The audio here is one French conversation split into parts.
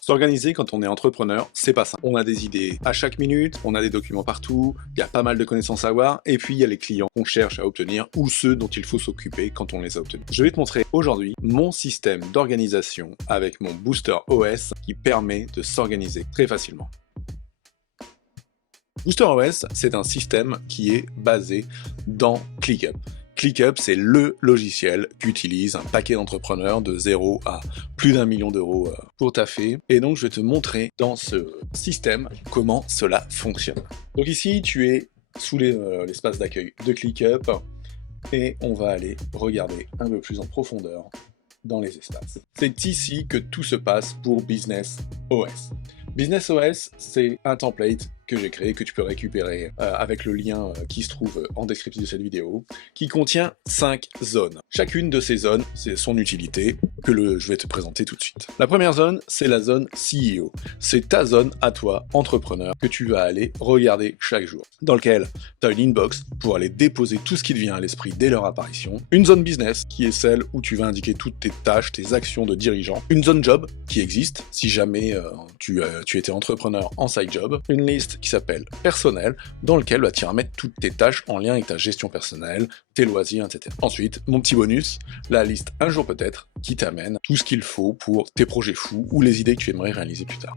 S'organiser quand on est entrepreneur, c'est pas simple. On a des idées à chaque minute, on a des documents partout, il y a pas mal de connaissances à avoir, et puis il y a les clients qu'on cherche à obtenir ou ceux dont il faut s'occuper quand on les a obtenus. Je vais te montrer aujourd'hui mon système d'organisation avec mon Booster OS qui permet de s'organiser très facilement. Booster OS, c'est un système qui est basé dans ClickUp. ClickUp, c'est le logiciel qu'utilise un paquet d'entrepreneurs de 0 à plus d'1 million d'euros pour taffer. Et donc, je vais te montrer dans ce système comment cela fonctionne. Donc ici, tu es sous l'espace d'accueil de ClickUp et on va aller regarder un peu plus en profondeur dans les espaces. C'est ici que tout se passe pour Business OS. Business OS, c'est un template que j'ai créé, que tu peux récupérer avec le lien qui se trouve en descriptif de cette vidéo, qui contient 5 zones. Chacune de ces zones, c'est son utilité, que je vais te présenter tout de suite. La première zone, c'est la zone CEO. C'est ta zone à toi, entrepreneur, que tu vas aller regarder chaque jour, dans lequel tu as une inbox pour aller déposer tout ce qui te vient à l'esprit dès leur apparition. Une zone business, qui est celle où tu vas indiquer toutes tes tâches, tes actions de dirigeant. Une zone job, qui existe, si jamais tu étais entrepreneur en side job. Une liste qui s'appelle personnel, dans lequel tu vas mettre toutes tes tâches en lien avec ta gestion personnelle, tes loisirs, etc. Ensuite, mon petit bonus, la liste un jour peut-être, qui t'amène tout ce qu'il faut pour tes projets fous ou les idées que tu aimerais réaliser plus tard.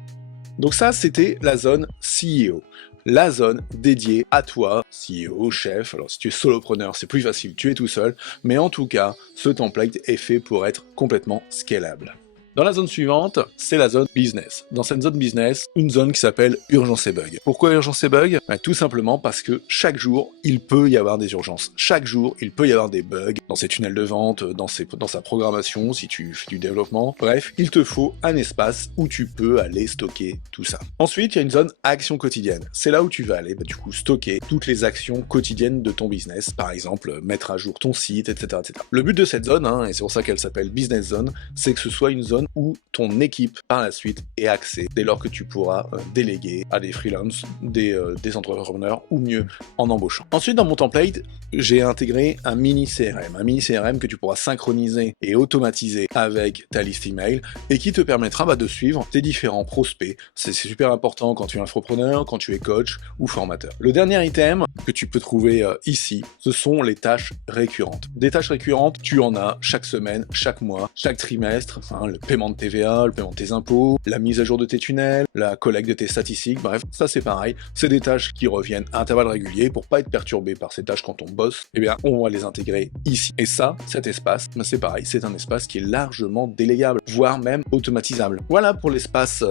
Donc ça, c'était la zone CEO. La zone dédiée à toi, CEO, chef. Alors si tu es solopreneur, c'est plus facile, tu es tout seul, mais en tout cas, ce template est fait pour être complètement scalable. Dans la zone suivante, c'est la zone business. Dans cette zone business, une zone qui s'appelle urgence et bug. Pourquoi urgence et bug? Tout simplement parce que chaque jour, il peut y avoir des urgences. Chaque jour, il peut y avoir des bugs dans ses tunnels de vente, dans sa programmation, si tu fais du développement. Bref, il te faut un espace où tu peux aller stocker tout ça. Ensuite, il y a une zone action quotidienne. C'est là où tu vas aller, stocker toutes les actions quotidiennes de ton business. Par exemple, mettre à jour ton site, etc., etc. Le but de cette zone, et c'est pour ça qu'elle s'appelle Business Zone, c'est que ce soit une zone où ton équipe, par la suite, est axée dès lors que tu pourras déléguer à des freelances, des entrepreneurs, ou mieux, en embauchant. Ensuite, dans mon template, j'ai intégré un mini CRM que tu pourras synchroniser et automatiser avec ta liste email, et qui te permettra de suivre tes différents prospects. C'est super important quand tu es entrepreneur, quand tu es coach ou formateur. Le dernier item que tu peux trouver ici, ce sont les tâches récurrentes. Des tâches récurrentes, tu en as chaque semaine, chaque mois, chaque trimestre, le paiement de TVA, le paiement de tes impôts, la mise à jour de tes tunnels, la collecte de tes statistiques, bref, ça c'est pareil, c'est des tâches qui reviennent à intervalles réguliers. Pour pas être perturbé par ces tâches quand on bosse, eh bien on va les intégrer ici. Et ça, cet espace, c'est pareil, c'est un espace qui est largement délégable, voire même automatisable. Voilà pour l'espace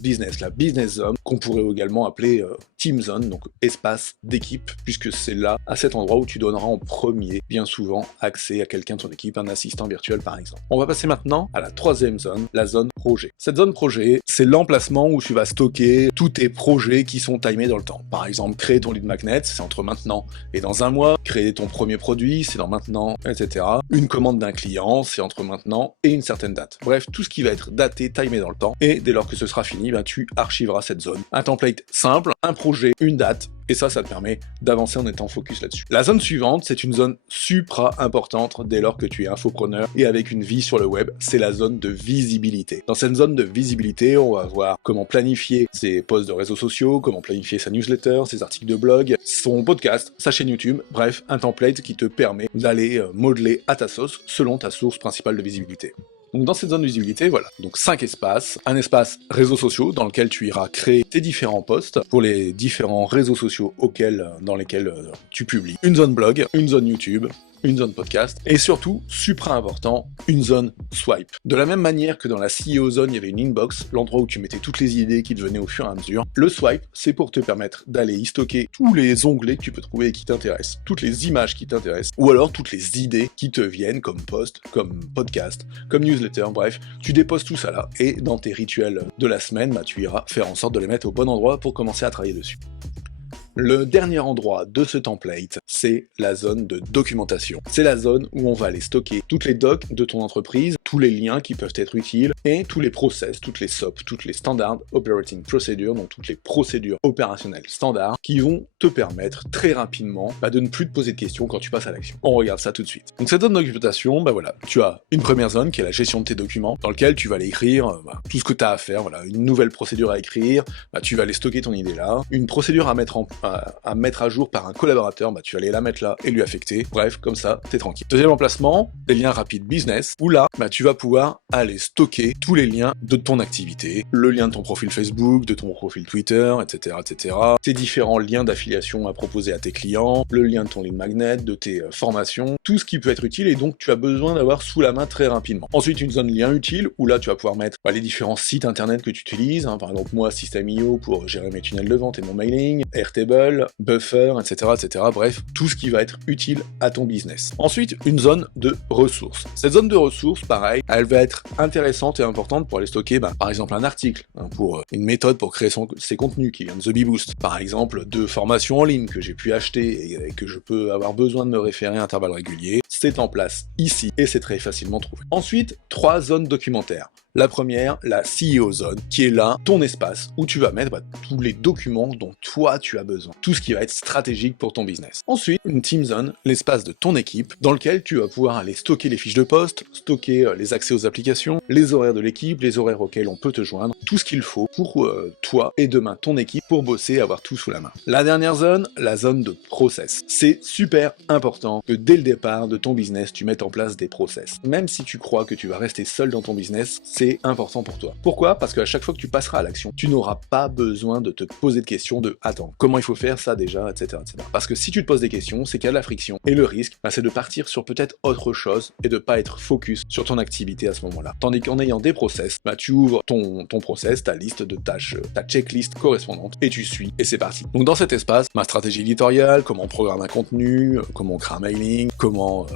business, la business zone, qu'on pourrait également appeler team zone, donc espace d'équipe, puisque c'est là, à cet endroit où tu donneras en premier, bien souvent, accès à quelqu'un de ton équipe, un assistant virtuel par exemple. On va passer maintenant à la troisième zone, la zone projet. Cette zone projet, c'est l'emplacement où tu vas stocker tous tes projets qui sont timés dans le temps. Par exemple, créer ton lead magnet, c'est entre maintenant et dans un mois. Créer ton premier produit, c'est dans maintenant, etc. Une commande d'un client, c'est entre maintenant et une certaine date. Bref, tout ce qui va être daté, timé dans le temps. Et dès lors que ce sera fini, tu archiveras cette zone. Un template simple, un projet, une date, et ça te permet d'avancer en étant focus là-dessus. La zone suivante, c'est une zone supra importante dès lors que tu es infopreneur et avec une vie sur le web, c'est la zone de visibilité. Dans cette zone de visibilité, on va voir comment planifier ses posts de réseaux sociaux, comment planifier sa newsletter, ses articles de blog, son podcast, sa chaîne YouTube, bref, un template qui te permet d'aller modeler à ta sauce selon ta source principale de visibilité. Donc dans cette zone de visibilité, voilà, donc 5 espaces. Un espace réseaux sociaux dans lequel tu iras créer tes différents posts pour les différents réseaux sociaux dans lesquels tu publies. Une zone blog, une zone YouTube, une zone podcast, et surtout, supra important, une zone swipe. De la même manière que dans la CEO zone, il y avait une inbox, l'endroit où tu mettais toutes les idées qui te venaient au fur et à mesure, le swipe, c'est pour te permettre d'aller y stocker tous les onglets que tu peux trouver et qui t'intéressent, toutes les images qui t'intéressent, ou alors toutes les idées qui te viennent comme post, comme podcast, comme newsletter, bref, tu déposes tout ça là, et dans tes rituels de la semaine, tu iras faire en sorte de les mettre au bon endroit pour commencer à travailler dessus. Le dernier endroit de ce template, c'est la zone de documentation. C'est la zone où on va aller stocker toutes les docs de ton entreprise, tous les liens qui peuvent être utiles et tous les process, toutes les SOP, toutes les Standard Operating Procedures, donc toutes les procédures opérationnelles standards qui vont te permettre très rapidement de ne plus te poser de questions quand tu passes à l'action. On regarde ça tout de suite. Donc cette zone d'occupation, voilà, tu as une première zone qui est la gestion de tes documents, dans lequel tu vas aller écrire tout ce que tu as à faire, voilà, une nouvelle procédure à écrire, tu vas aller stocker ton idée là, une procédure à mettre à jour par un collaborateur, tu vas aller la mettre là et lui affecter, bref, comme ça, t'es tranquille. Deuxième emplacement, des liens rapides business, où là, tu vas pouvoir aller stocker tous les liens de ton activité, le lien de ton profil Facebook, de ton profil Twitter, etc., tes différents liens d'affiliation à proposer à tes clients, le lien de ton lead magnet, de tes formations, tout ce qui peut être utile et donc tu as besoin d'avoir sous la main très rapidement. Ensuite, une zone lien utile, où là, tu vas pouvoir mettre les différents sites internet que tu utilises, par exemple moi, System.io pour gérer mes tunnels de vente et mon mailing, Airtable, Buffer, etc., bref, tout ce qui va être utile à ton business. Ensuite, une zone de ressources. Cette zone de ressources, pareil, elle va être intéressante et importante pour aller stocker, par exemple, un article, pour une méthode pour créer ses contenus qui vient de The Bee Boost, par exemple, de formations en ligne que j'ai pu acheter et que je peux avoir besoin de me référer à intervalles réguliers, c'est en place ici et c'est très facilement trouvé. Ensuite, 3 zones documentaires. La première, la CEO Zone, qui est là, ton espace, où tu vas mettre tous les documents dont toi tu as besoin, tout ce qui va être stratégique pour ton business. Ensuite, une Team Zone, l'espace de ton équipe, dans lequel tu vas pouvoir aller stocker les fiches de poste, stocker les accès aux applications, les horaires de l'équipe, les horaires auxquels on peut te joindre, tout ce qu'il faut pour toi et demain ton équipe pour bosser et avoir tout sous la main. La dernière zone, la zone de process. C'est super important que dès le départ de ton business, tu mettes en place des process. Même si tu crois que tu vas rester seul dans ton business, c'est important pour toi. Pourquoi? Parce qu'à chaque fois que tu passeras à l'action, tu n'auras pas besoin de te poser de questions de « Attends, comment il faut faire ça déjà ?» etc. Parce que si tu te poses des questions, c'est qu'il y a de la friction. Et le risque, c'est de partir sur peut-être autre chose et de pas être focus sur ton activité à ce moment-là. Tandis qu'en ayant des process, tu ouvres ton process, ta liste de tâches, ta checklist correspondante, et tu suis, et c'est parti. Donc dans cet espace, ma stratégie éditoriale, comment on programme un contenu, comment on crée un mailing, comment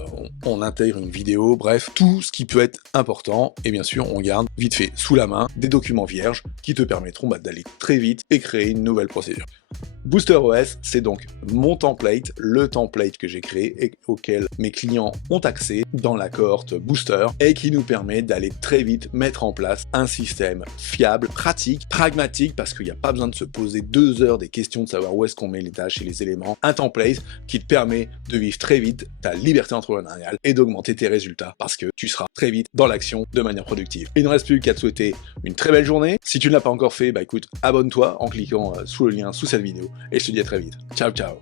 on intègre une vidéo, bref, tout ce qui peut être important, et bien sûr, on garde vite fait sous la main des documents vierges qui te permettront d'aller très vite et créer une nouvelle procédure. BoosterOS, c'est donc mon template, le template que j'ai créé et auquel mes clients ont accès dans la cohorte Booster et qui nous permet d'aller très vite mettre en place un système fiable, pratique, pragmatique, parce qu'il n'y a pas besoin de se poser 2 heures des questions de savoir où est-ce qu'on met les tâches et les éléments. Un template qui te permet de vivre très vite ta liberté entrepreneuriale et d'augmenter tes résultats parce que tu seras très vite dans l'action de manière productive. Il ne reste plus qu'à te souhaiter une très belle journée. Si tu ne l'as pas encore fait, écoute, abonne-toi en cliquant sous le lien sous cette vidéo et je te dis à très vite. Ciao, ciao.